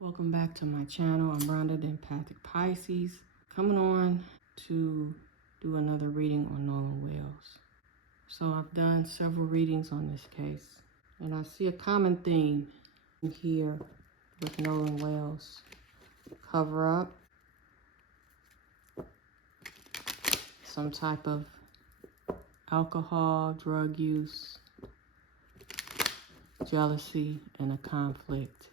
Welcome back to my channel. I'm Rhonda, the Empathic Pisces, coming on to do another reading on Nolan Wells. So I've done several readings on this case, and I see a common theme here with Nolan Wells. Cover up, some type of alcohol, drug use, jealousy, and a conflict.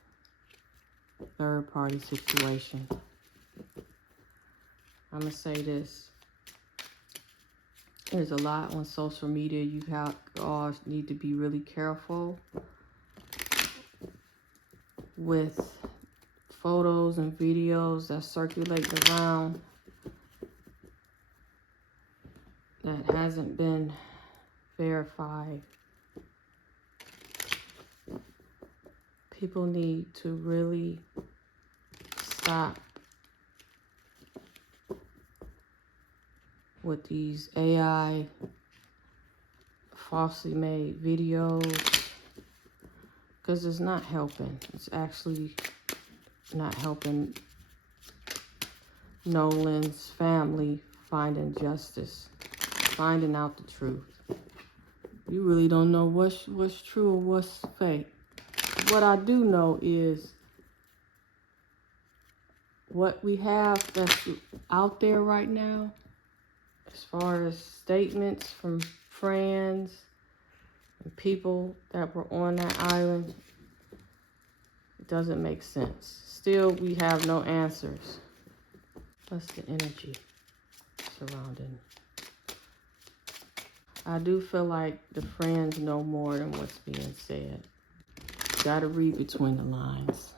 Third party situation. I'm gonna say this. There's a lot on social media. You all need to be really careful with photos and videos that circulate around that hasn't been verified. People need to really stop with these AI falsely made videos, because it's not helping. It's actually not helping Nolan's family finding justice, finding out the truth. You really don't know what's true or what's fake. What I do know is what we have that's out there right now, as far as statements from friends and people that were on that island, it doesn't make sense. Still, we have no answers. What's the energy surrounding? I do feel like the friends know more than what's being said. Gotta read between the lines.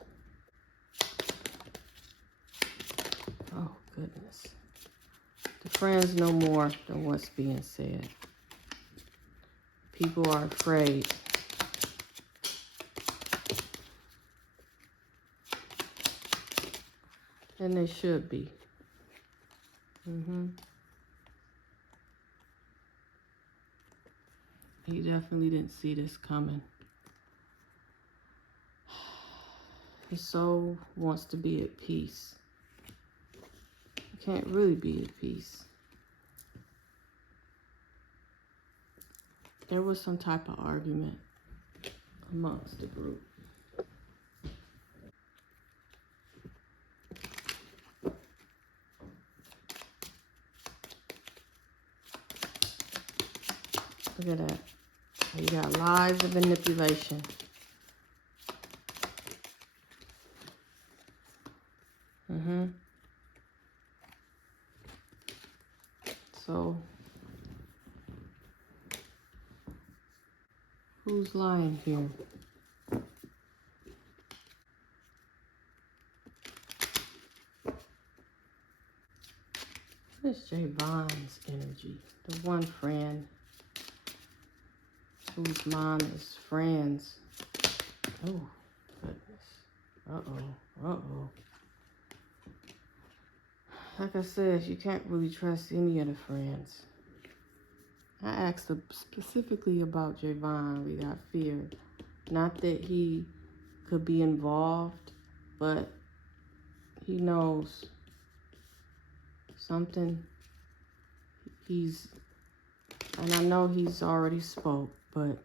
Oh, goodness. The friends know more than what's being said. People are afraid. And they should be. He definitely didn't see this coming. His soul wants to be at peace. You can't really be at peace. There was some type of argument amongst the group. Look at that. You got lies and manipulation. So, who's lying here? What is Javon's energy? The one friend whose mom is friends. Oh, goodness. Uh-oh. Like I said, you can't really trust any of the friends. I asked specifically about Javon. We got fear. Not that he could be involved, but he knows something. And I know he's already spoke, but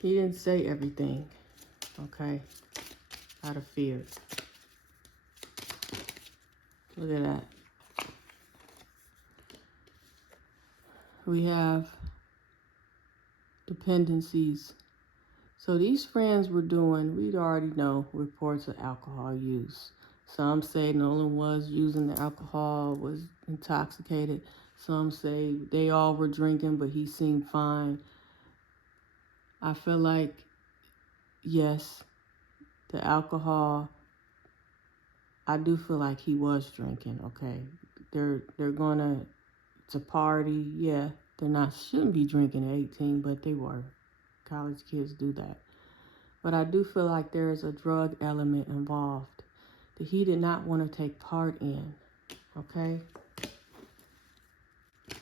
he didn't say everything, okay? Out of fear. Look at that. We have dependencies. So these friends were doing, we'd already know, reports of alcohol use. Some say Nolan was using the alcohol, was intoxicated. Some say they all were drinking, but he seemed fine. I feel like, yes, the alcohol, I do feel like he was drinking, okay? They're gonna, it's a party, yeah. Shouldn't be drinking at 18, but they were. College kids do that. But I do feel like there is a drug element involved that he did not want to take part in, okay?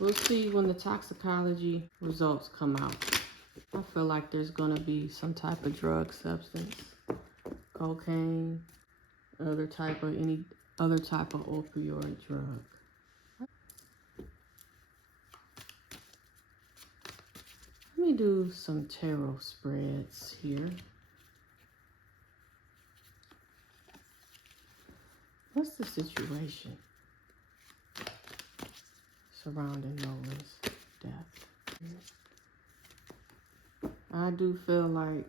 We'll see when the toxicology results come out. I feel like there's gonna be some type of drug substance cocaine, any other type of opioid drug. Let me do some tarot spreads here. What's the situation surrounding Nolan's death? I do feel like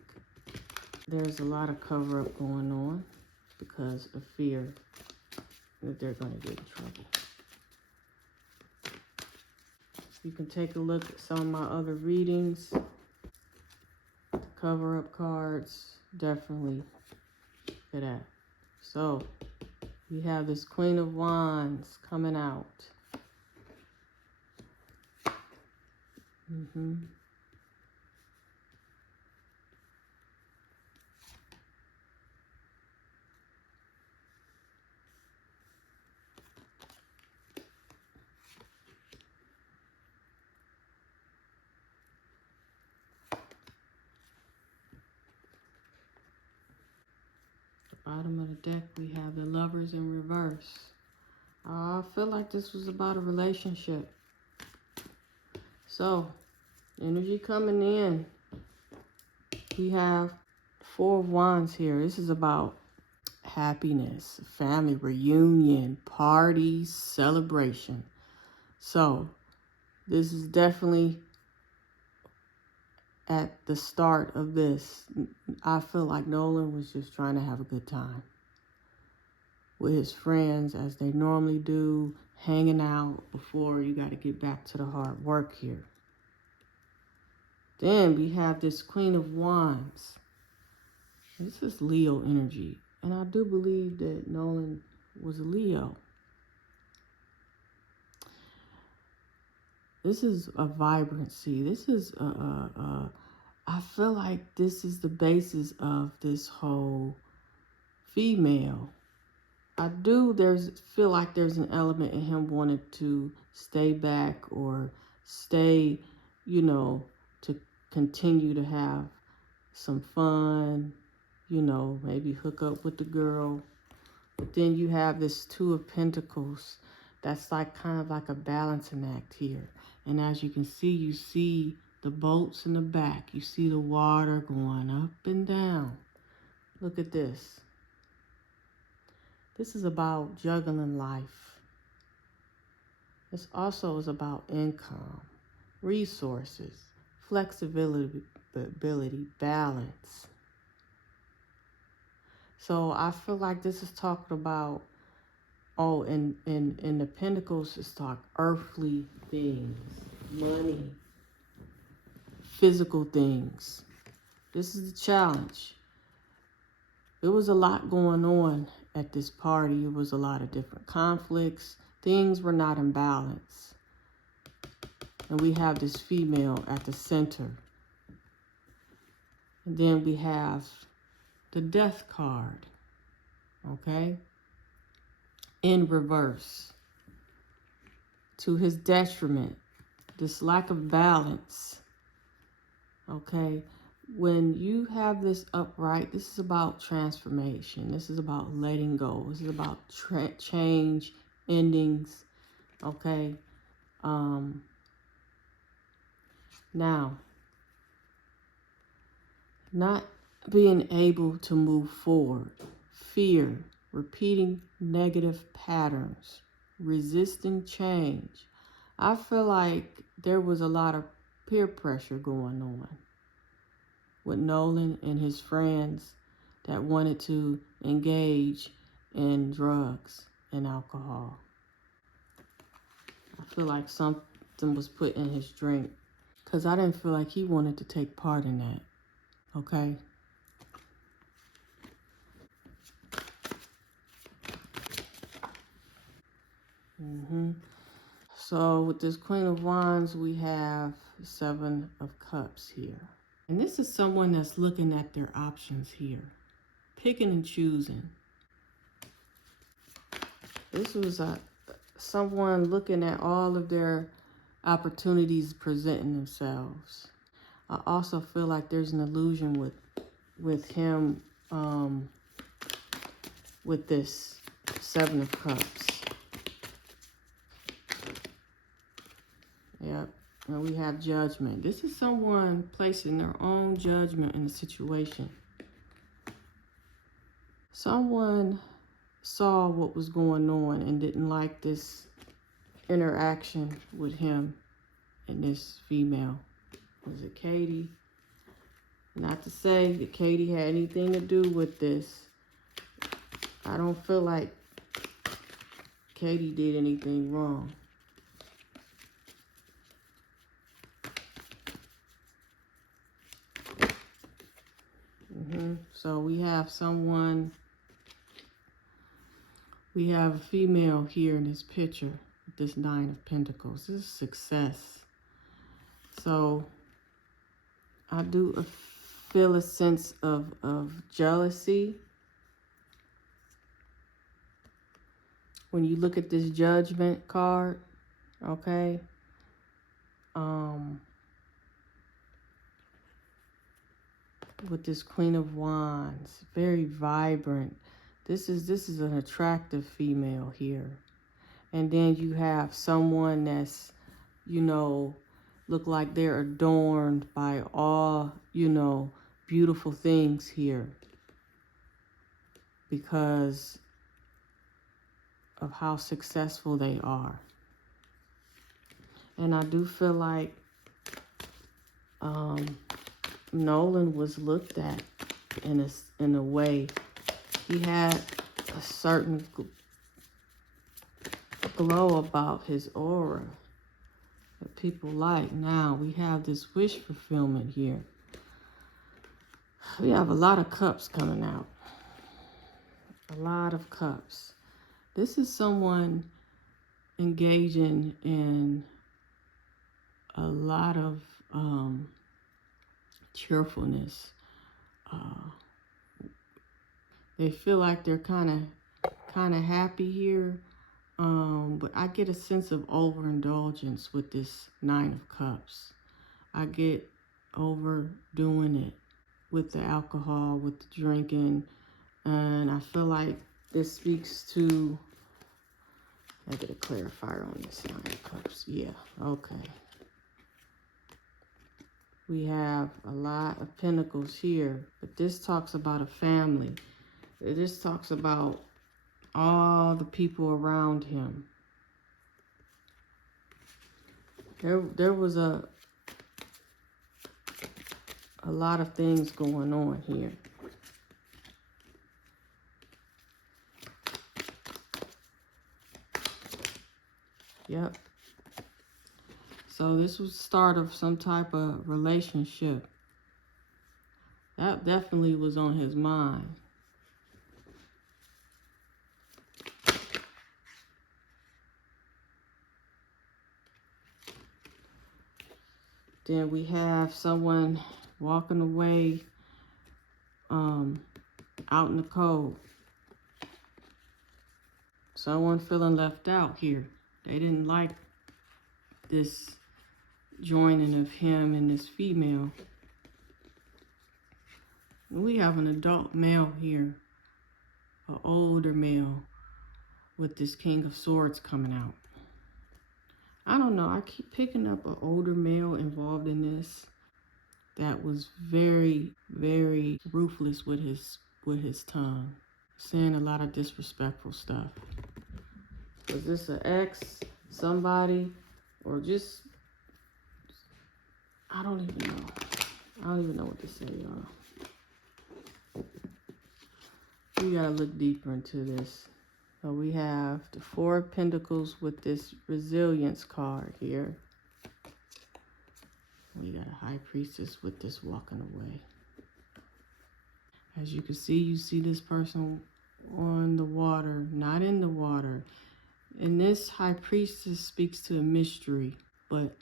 there's a lot of cover-up going on because of fear that they're going to get in trouble. You can take a look at some of my other readings. Cover-up cards, definitely for that. So, we have this Queen of Wands coming out. Bottom of the deck, we have the Lovers in reverse. I feel like this was about a relationship. So, energy coming in. We have Four of Wands here. This is about happiness, family reunion, parties, celebration. So, this is definitely at the start of this. I feel like Nolan was just trying to have a good time with his friends as they normally do, hanging out before you got to get back to the hard work here. Then we have this Queen of Wands. This is Leo energy. And I do believe that Nolan was a Leo. This is a vibrancy. This is I feel like this is the basis of this whole female. I do feel like there's an element in him wanting to stay back or stay, to continue to have some fun, maybe hook up with the girl. But then you have this Two of Pentacles. That's like kind of like a balancing act here. And as you can see, you see the boats in the back. You see the water going up and down. Look at this. This is about juggling life. This also is about income, resources, flexibility, balance. So I feel like this is talking about, in the Pentacles, it's talk earthly things, money, physical things. This is the challenge. There was a lot going on at this party. It was a lot of different conflicts. Things were not in balance. And we have this female at the center. And then we have the Death card, okay? In reverse. To his detriment. This lack of balance, okay? When you have this upright, this is about transformation. This is about letting go. This is about change, endings, okay? Now, not being able to move forward, fear, repeating negative patterns, resisting change. I feel like there was a lot of peer pressure going on with Nolan and his friends that wanted to engage in drugs and alcohol. I feel like something was put in his drink because I didn't feel like he wanted to take part in that, okay? So with this Queen of Wands, we have Seven of Cups here. And this is someone that's looking at their options here, picking and choosing. This was someone looking at all of their opportunities presenting themselves. I also feel like there's an illusion with him with this Seven of Cups. Yep. And we have judgment. This is someone placing their own judgment in a situation. Someone saw what was going on and didn't like this interaction with him and this female. Was it Katie? Not to say that Katie had anything to do with this. I don't feel like Katie did anything wrong. So we have someone, we have a female here in this picture, this Nine of Pentacles. This is success. So I do feel a sense of jealousy. When you look at this Judgment card, okay? With this Queen of Wands, very vibrant. This is an attractive female here. And then you have someone that's, you know, look like they're adorned by all, you know, beautiful things here because of how successful they are. And I do feel like Nolan was looked at in a way. He had a certain glow about his aura that people like. Now we have this wish fulfillment here. We have a lot of cups coming out. A lot of cups. This is someone engaging in a lot of cheerfulness. They feel like they're kind of happy here, but I get a sense of overindulgence with this Nine of Cups. I get overdoing it with the alcohol, with the drinking, and I feel like this speaks to, I get a clarifier on this Nine of Cups. Yeah, okay. We have a lot of pentacles here, but this talks about a family. This talks about all the people around him. There was a lot of things going on here. Yep. So this was the start of some type of relationship. That definitely was on his mind. Then we have someone walking away out in the cold. Someone feeling left out here. They didn't like this joining of him and this female. We have an adult male here, an older male with this King of Swords coming out. I don't know, I keep picking up an older male involved in this that was very, very ruthless with his tongue, saying a lot of disrespectful stuff. Was this an ex, somebody, or just, I don't even know. I don't even know what to say, y'all. We gotta look deeper into this. So we have the Four of Pentacles with this Resilience card here. We got a High Priestess with this Walking Away. As you can see, you see this person on the water, not in the water. And this High Priestess speaks to a mystery, but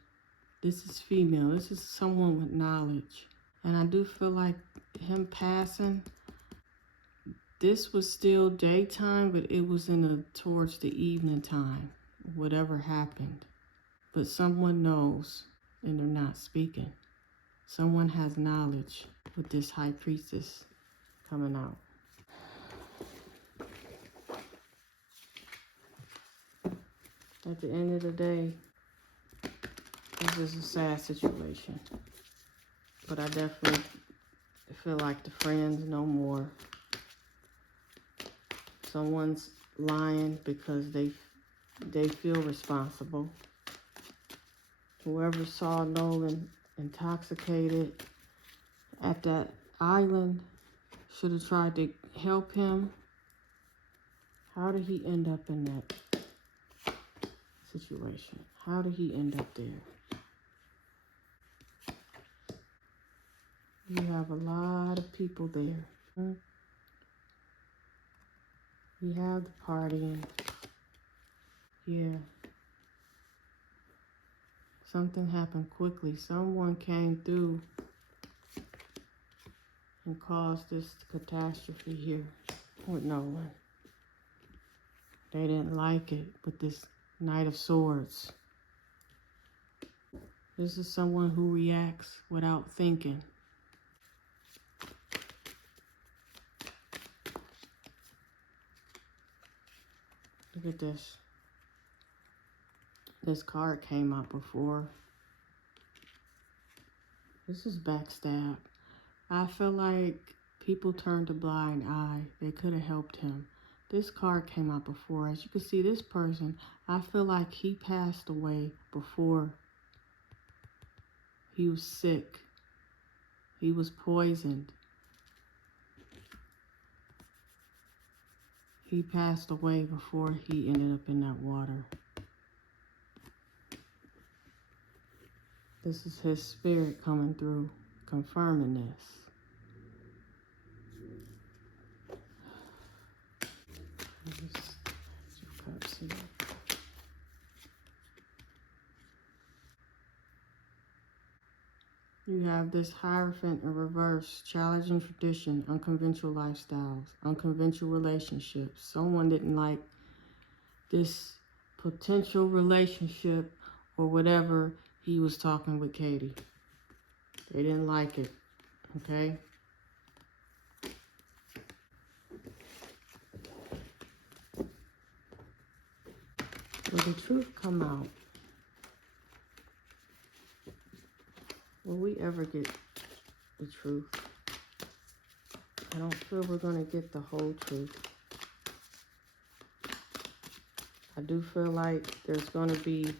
this is female. This is someone with knowledge. And I do feel like him passing, this was still daytime, but it was towards the evening time, whatever happened. But someone knows, and they're not speaking. Someone has knowledge with this High Priestess coming out. At the end of the day, this is a sad situation. But I definitely feel like the friends no more. Someone's lying because they feel responsible. Whoever saw Nolan intoxicated at that island should have tried to help him. How did he end up in that situation? How did he end up there? You have a lot of people there. You have the partying. Yeah. Something happened quickly. Someone came through and caused this catastrophe here with Nolan. They didn't like it with this Knight of Swords. This is someone who reacts without thinking. Look at this. This card came out before. This is backstab. I feel like people turned a blind eye. They could have helped him. This card came out before. As you can see, this person, I feel like he passed away before he was sick. He was poisoned. He passed away before he ended up in that water. This is his spirit coming through, confirming this. You have this Hierophant in reverse, challenging tradition, unconventional lifestyles, unconventional relationships. Someone didn't like this potential relationship or whatever he was talking with Katie. They didn't like it, okay? Will the truth come out? Will we ever get the truth? I don't feel we're going to get the whole truth. I do feel like there's going to be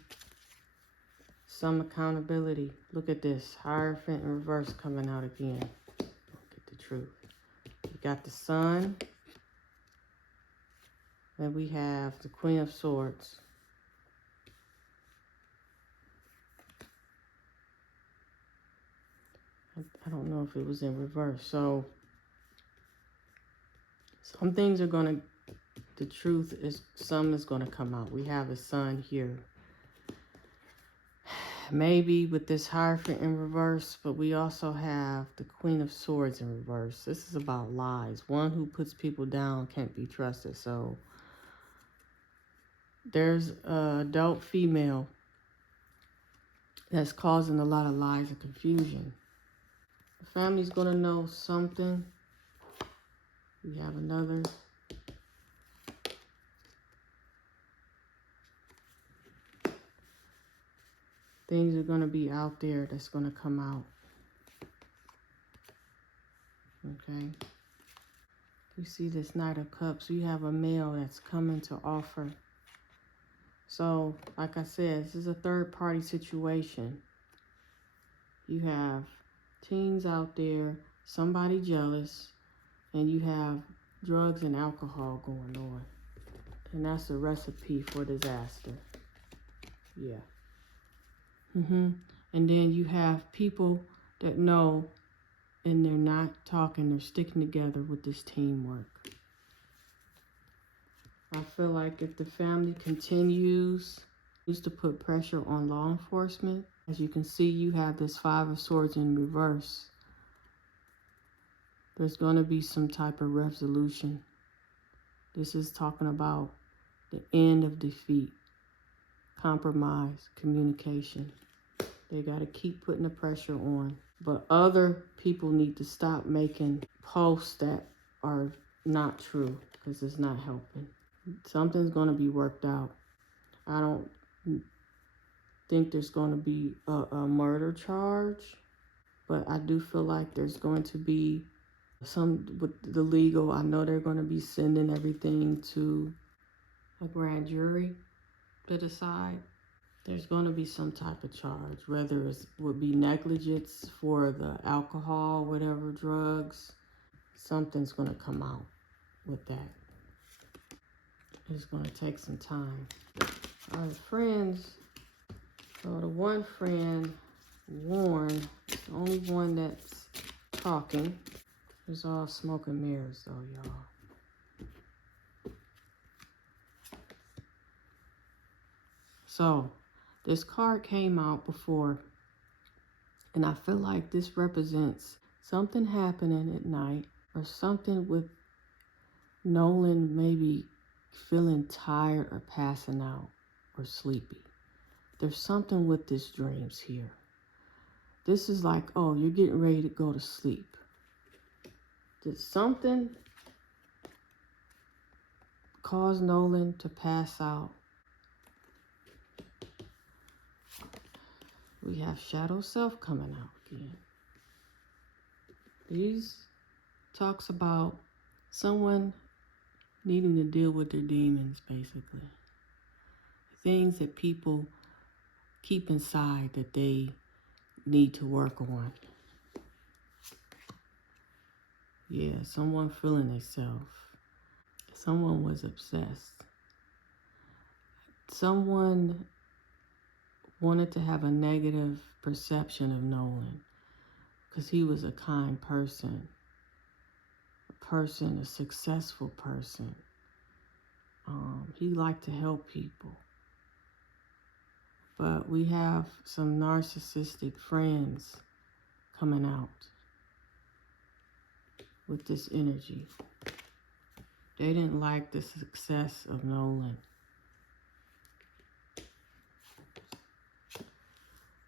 some accountability. Look at this. Hierophant in reverse coming out again. Look at the truth. You got the Sun. And we have the Queen of Swords. I don't know if it was in reverse. So, some things are going to, the truth is, some is going to come out. We have a Sun here. Maybe with this Hierophant in reverse, but we also have the Queen of Swords in reverse. This is about lies. One who puts people down can't be trusted. So, there's an adult female that's causing a lot of lies and confusion. The family's going to know something. We have another. Things are going to be out there that's going to come out. Okay. You see this Knight of Cups. You have a male that's coming to offer. So, like I said, this is a third-party situation. You have teens out there, somebody jealous, and you have drugs and alcohol going on. And that's a recipe for disaster. Yeah. And then you have people that know, and they're not talking, they're sticking together with this teamwork. I feel like if the family continues to put pressure on law enforcement, as you can see, you have this Five of Swords in reverse. There's going to be some type of resolution. This is talking about the end of defeat, compromise, communication. They got to keep putting the pressure on. But other people need to stop making posts that are not true, because it's not helping. Something's going to be worked out. I don't think there's going to be a murder charge, but I do feel like there's going to be some with the legal. I know they're going to be sending everything to a grand jury to decide. There's going to be some type of charge, whether it would be negligence for the alcohol, whatever drugs. Something's going to come out with that. It's going to take some time. All right, friends. So the one friend, Warren, is the only one that's talking. It's all smoke and mirrors, though, y'all. So this card came out before, and I feel like this represents something happening at night, or something with Nolan maybe feeling tired or passing out or sleepy. There's something with this dreams here. This is like, oh, you're getting ready to go to sleep. Did something cause Nolan to pass out? We have shadow self coming out again. These talks about someone needing to deal with their demons, basically. Things that people keep inside that they need to work on. Yeah, someone feeling themselves. Someone was obsessed. Someone wanted to have a negative perception of Nolan because he was a kind person, a successful person. He liked to help people. But we have some narcissistic friends coming out with this energy. They didn't like the success of Nolan.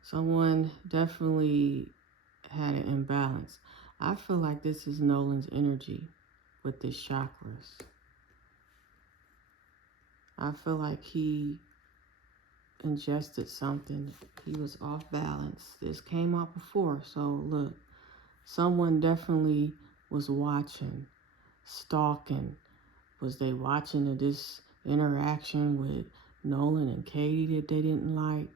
Someone definitely had an imbalance. I feel like this is Nolan's energy with this chakras. I feel like he ingested something. He was off balance. This came out before, so look, someone definitely was watching, stalking. Was they watching this interaction with Nolan and Katie that they didn't like?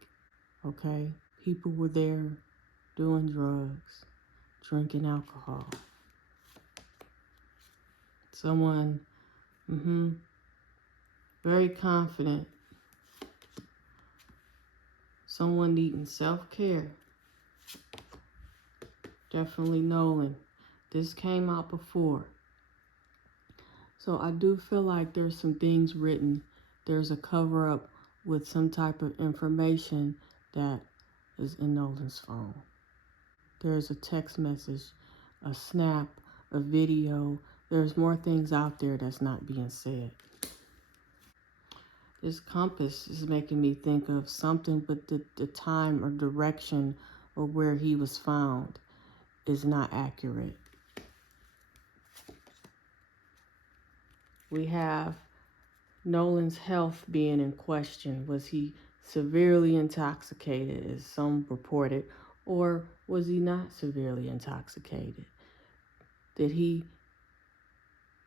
Okay, people were there doing drugs, drinking alcohol. Someone, very confident. Someone needing self-care. Definitely Nolan. This came out before. So I do feel like there's some things written. There's a cover-up with some type of information that is in Nolan's phone. There's a text message, a snap, a video. There's more things out there that's not being said. This compass is making me think of something, but the time or direction or where he was found is not accurate. We have Nolan's health being in question. Was he severely intoxicated, as some reported, or was he not severely intoxicated? Did he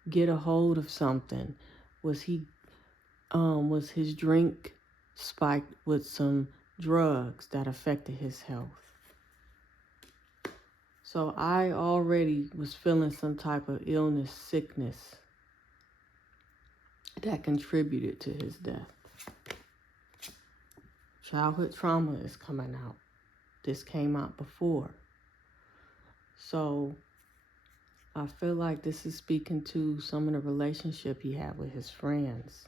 get a hold of something? Was his drink spiked with some drugs that affected his health? So I already was feeling some type of illness, sickness that contributed to his death. Childhood trauma is coming out. This came out before. So I feel like this is speaking to some of the relationship he had with his friends.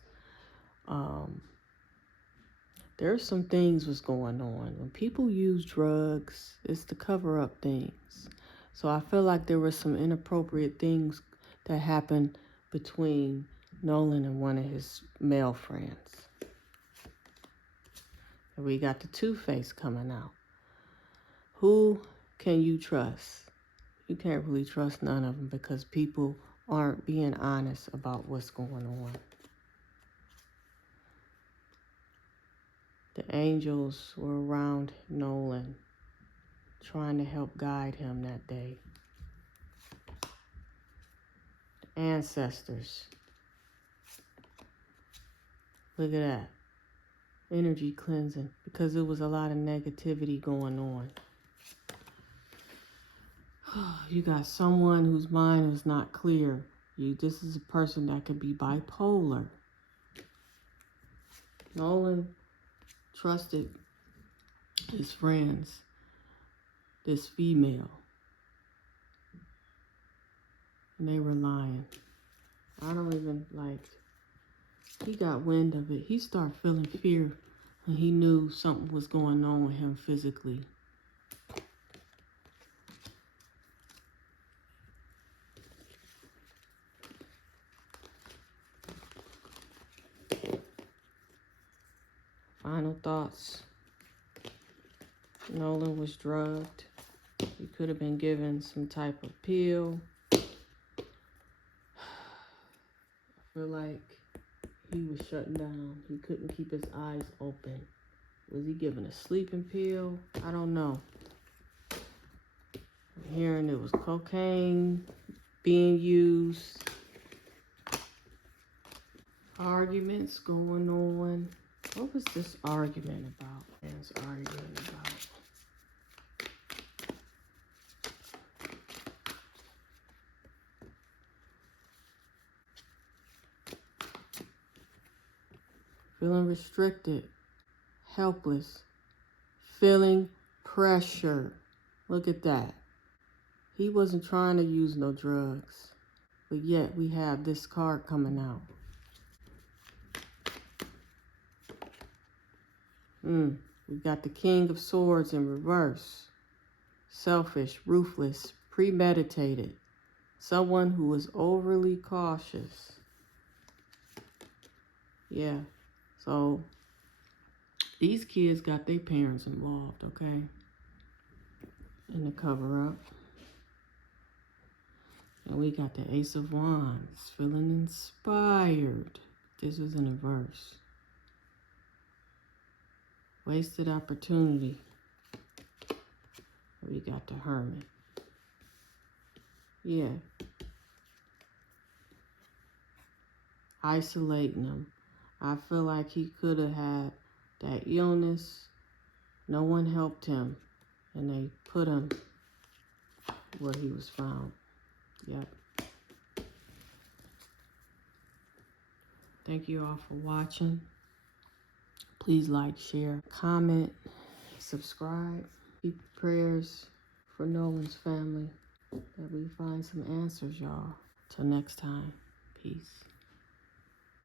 There's some things was going on. When people use drugs, it's to cover up things. So I feel like there were some inappropriate things that happened between Nolan and one of his male friends. And we got the Two-Face coming out. Who can you trust? You can't really trust none of them because people aren't being honest about what's going on. The angels were around Nolan, trying to help guide him that day. The ancestors. Look at that. Energy cleansing, because there was a lot of negativity going on. You got someone whose mind is not clear. This is a person that could be bipolar. Nolan trusted his friends, this female, and they were lying. I don't even he got wind of it. He started feeling fear, and he knew something was going on with him physically. Final thoughts. Nolan was drugged. He could have been given some type of pill. I feel like he was shutting down. He couldn't keep his eyes open. Was he given a sleeping pill? I don't know. I'm hearing it was cocaine being used. Arguments going on. What was this argument about? Man's arguing about. Feeling restricted, helpless, feeling pressure. Look at that. He wasn't trying to use no drugs, but yet we have this card coming out. We got the King of Swords in reverse. Selfish, ruthless, premeditated. Someone who was overly cautious. Yeah. So these kids got their parents involved, okay? In the cover up. And we got the Ace of Wands, feeling inspired. This was in a verse. Wasted opportunity. We got the Hermit. Yeah. Isolating him. I feel like he could have had that illness. No one helped him. And they put him where he was found. Yep. Thank you all for watching. Please like, share, comment, subscribe. Keep prayers for Nolan's family, that we find some answers, y'all. Till next time, peace.